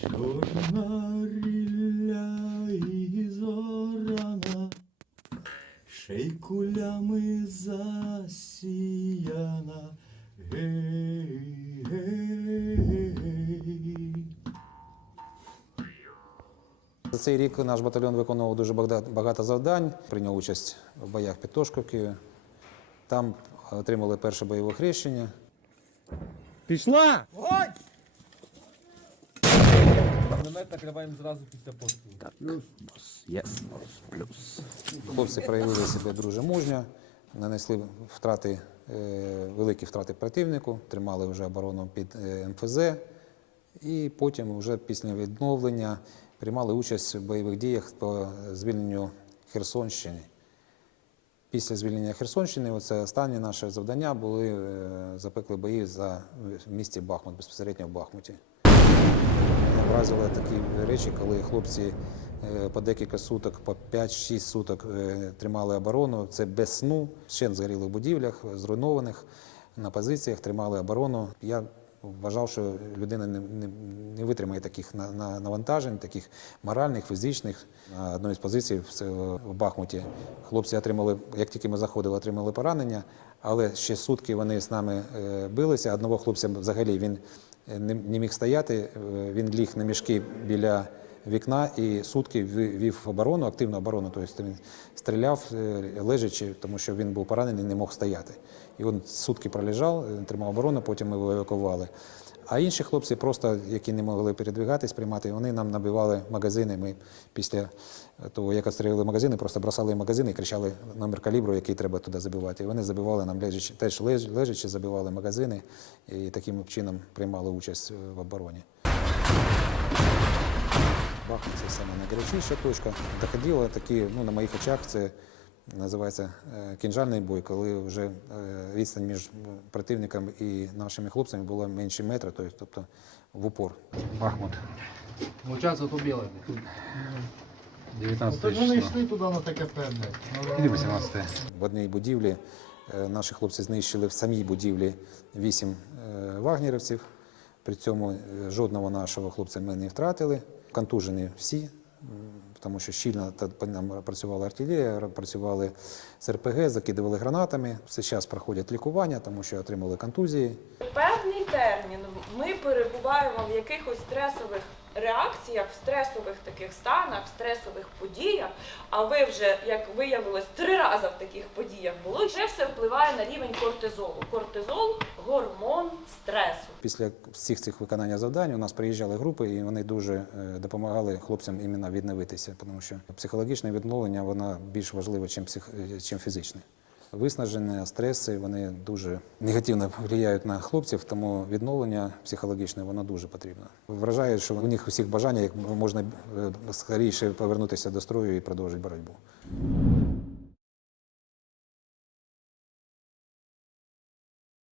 Чорна рілля і зорана, й засіяна. Гей, гей, гей. За цей рік наш батальйон виконував дуже багато завдань, прийняв участь в боях під Тошковкою. Там отримали перше бойове хрещення. Пішла! Намет накриваємо зразу після пострілу. Хлопці проявили себе дуже мужньо, нанесли втрати, е, великі втрати противнику, тримали вже оборону під е, МФЗ. І потім, вже після відновлення, приймали участь в бойових діях по звільненню Херсонщини. Після звільнення Херсонщини, оце останнє наше завдання були е, запекли бої за в місті Бахмут, безпосередньо в Бахмуті. Вразили такі речі, коли хлопці е, по декілька суток, по 5-6 суток е, тримали оборону. Це без сну, ще згоріли в будівлях, зруйнованих на позиціях, тримали оборону. Я вважав, що людина не, не, не витримає таких на- на- навантажень, таких моральних, фізичних. На одній з позицій в, Бахмуті хлопці отримали, як тільки ми заходили, отримали поранення, але ще сутки вони з нами е, билися. Одного хлопця взагалі він не, міг стояти, е, він ліг на мішки біля вікна і сутки ві- вів оборону, активну оборону. Тобто він стріляв е, лежачи, тому що він був поранений, не мог стояти. І він сутки пролежав, е, тримав оборону, потім ми його евакували. А інші хлопці, просто які не могли передвигатись, приймати, вони нам набивали магазини. Ми після того, як обстрілювали магазини, просто бросали магазини і кричали номер калібру, який треба туди забивати. І вони забивали нам лежачи, теж леж- лежачи, забивали магазини і таким чином приймали участь е, в обороні. Бахмут це саме найгарячіша точка. Доходило такі, ну, на моїх очах, це називається е, кінжальний бой, коли вже е, відстань між противником і нашими хлопцями була менше метра, тобто в упор. Бахмут, Мовчаться то біле. 19 Тож вони йшли туди на таке певне. 18. В одній будівлі е, наші хлопці знищили в самій будівлі вісім вагнерівців. При цьому жодного нашого хлопця ми не втратили. Контужені всі, тому що щільно та- по нам працювала артилерія, працювали з РПГ, закидували гранатами. Все час проходять лікування, тому що отримали контузії. певний термін ми перебуваємо в якихось стресових реакціях, в стресових таких станах, в стресових подіях. А ви вже, як виявилось, три рази в таких подіях було. Це все впливає на рівень кортизолу. Кортизол гормон. Після всіх цих виконання завдань у нас приїжджали групи, і вони дуже е, допомагали хлопцям іменно відновитися, тому що психологічне відновлення воно більш важливе, ніж псих... е, фізичне. Виснаження, стреси вони дуже негативно впливають на хлопців, тому відновлення психологічне воно дуже потрібно. Вражає, що у них усіх бажання як можна е, скоріше повернутися до строю і продовжити боротьбу.